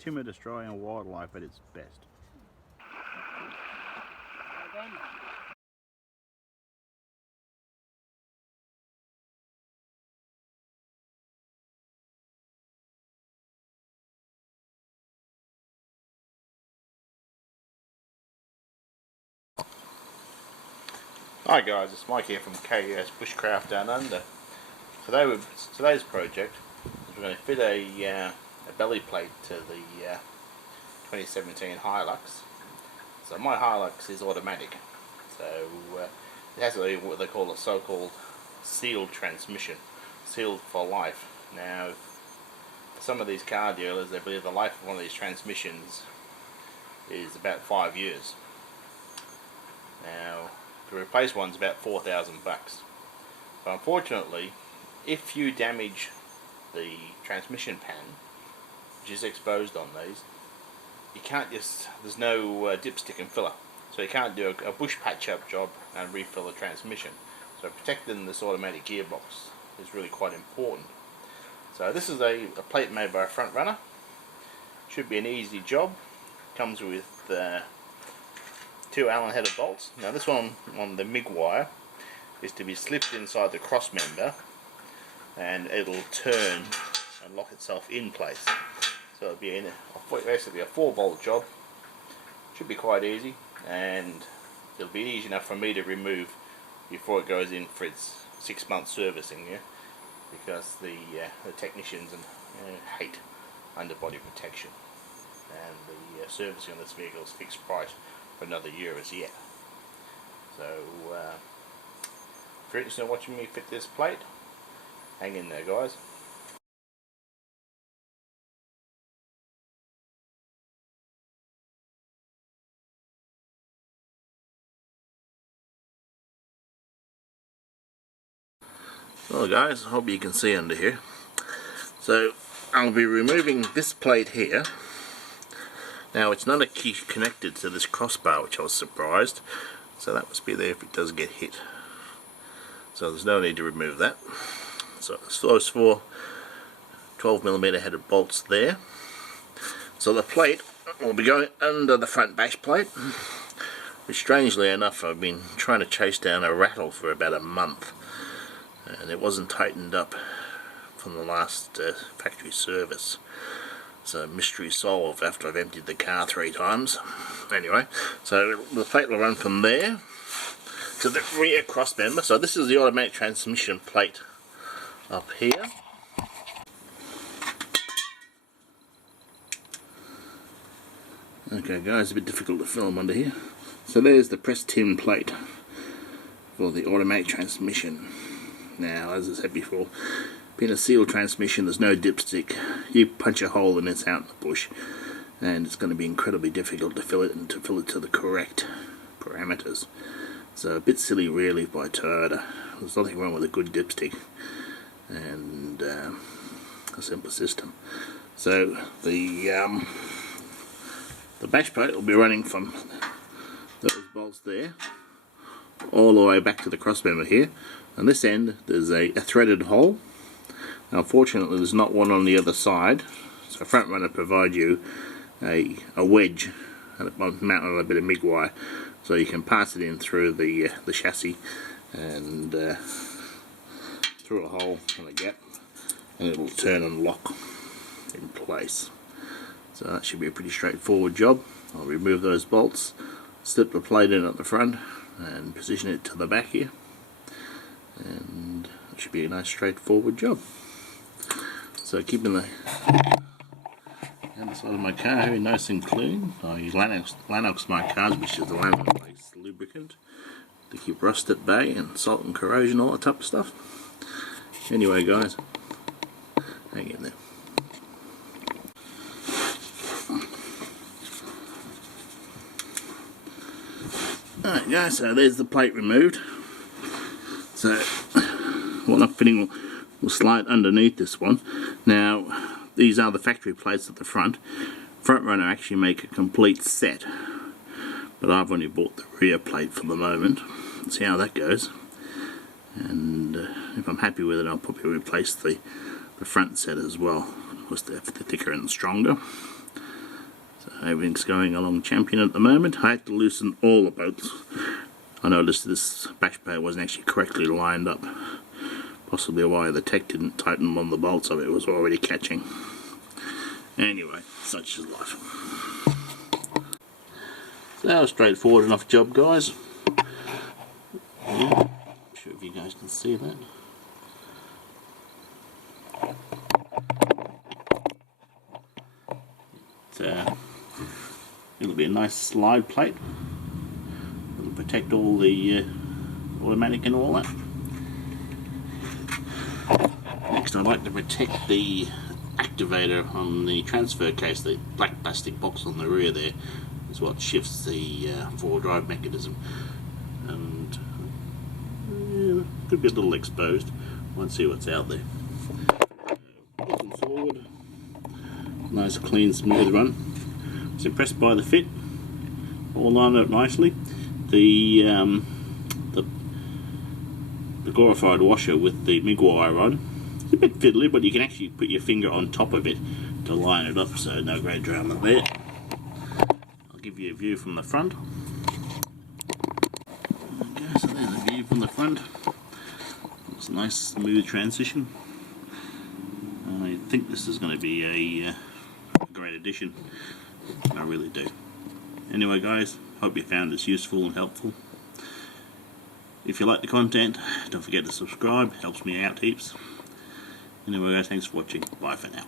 timid Australian wildlife at its best. Hi guys, it's Mike here from KS Bushcraft Down Under. Today's project is we're going to fit a belly plate to the 2017 Hilux. So my Hilux is automatic, so it has what they call a so-called sealed transmission, sealed for life. Now, for some of these car dealers, they believe the life of one of these transmissions is about 5 years. Now, to replace one's about $4,000. So unfortunately, if you damage the transmission pan, which is exposed on these, you can't there's no dipstick and filler, so you can't do a bush patch up job and refill the transmission. So protecting this automatic gearbox is really quite important. So this is a plate made by a front runner. Should be an easy job. Comes with 2 Allen headed bolts. Now this one on the MIG wire is to be slipped inside the cross member, and it'll turn and lock itself in place. So it'll be basically a 4-bolt job. Should be quite easy, and it'll be easy enough for me to remove before it goes in for its 6-month servicing. Yeah, because the technicians hate underbody protection, and the servicing on this vehicle is fixed price for another year as yet. So if you're interested in watching me fit this plate, hang in there guys. Well guys, I hope you can see under here. So I'll be removing this plate here. Now it's not a key connected to this crossbar, which I was surprised, so that must be there if it does get hit. So there's no need to remove that. So it's those 4 12mm headed bolts there. So the plate will be going under the front bash plate, which strangely enough I've been trying to chase down a rattle for about a month, and it wasn't tightened up from the last factory service. So mystery solved after I've emptied the car 3 times. Anyway, so the plate will run from there to the rear cross member. So this is the automatic transmission plate up here. Okay guys, a bit difficult to film under here. So there's the pressed tin plate for the automatic transmission. Now, as I said before, being a sealed transmission, there's no dipstick. You punch a hole and it's out in the bush, and it's going to be incredibly difficult to fill it and to fill it to the correct parameters. So a bit silly really by Toyota. There's nothing wrong with a good dipstick and a simple system. So the bash plate will be running from those bolts there all the way back to the cross member here. On this end there's a threaded hole. Now, unfortunately there's not one on the other side, so front runner provide you a wedge and it mount on a bit of MIG wire, so you can pass it in through the chassis and through a hole and a gap, and it will turn and lock in place. So that should be a pretty straightforward job. I'll remove those bolts, slip the plate in at the front and position it to the back here, and it should be a nice straightforward job. So keeping the underside of my car very nice and clean. I use Lanox my cars, which is the lamp-based lubricant, to keep rust at bay and salt and corrosion, all that type of stuff. Anyway guys, hang in there. Alright guys, so there's the plate removed. So what I'm fitting will slide underneath this one. Now these are the factory plates at the front. Front runner actually make a complete set, but I've only bought the rear plate for the moment. Let's see how that goes, and if I'm happy with it I'll probably replace the front set as well, because they're thicker and stronger. So everything's going along champion at the moment. I had to loosen all the bolts. I noticed this bash plate wasn't actually correctly lined up. Possibly why the tech didn't tighten on the bolts of it, was already catching. Anyway, such is life. So, straightforward enough job, guys. Yeah, I'm sure if you guys can see that. It'll be a nice slide plate. It'll protect all the automatic and all that. Next, I'd like to protect the activator on the transfer case. The black plastic box on the rear there is what shifts the forward drive mechanism, and could be a little exposed. Won't see what's out there. Looking forward, nice clean smooth run. I was impressed by the fit, all lined up nicely. The glorified washer with the MIG wire on, it's a bit fiddly, but you can actually put your finger on top of it to line it up, so no great drama there. I'll give you a view from the front. Okay, so there's a view from the front. It's a nice smooth transition. I think this is going to be a great addition. I really do. Anyway guys, hope you found this useful and helpful. If you like the content, don't forget to subscribe, helps me out heaps. Anyway guys, thanks for watching. Bye for now.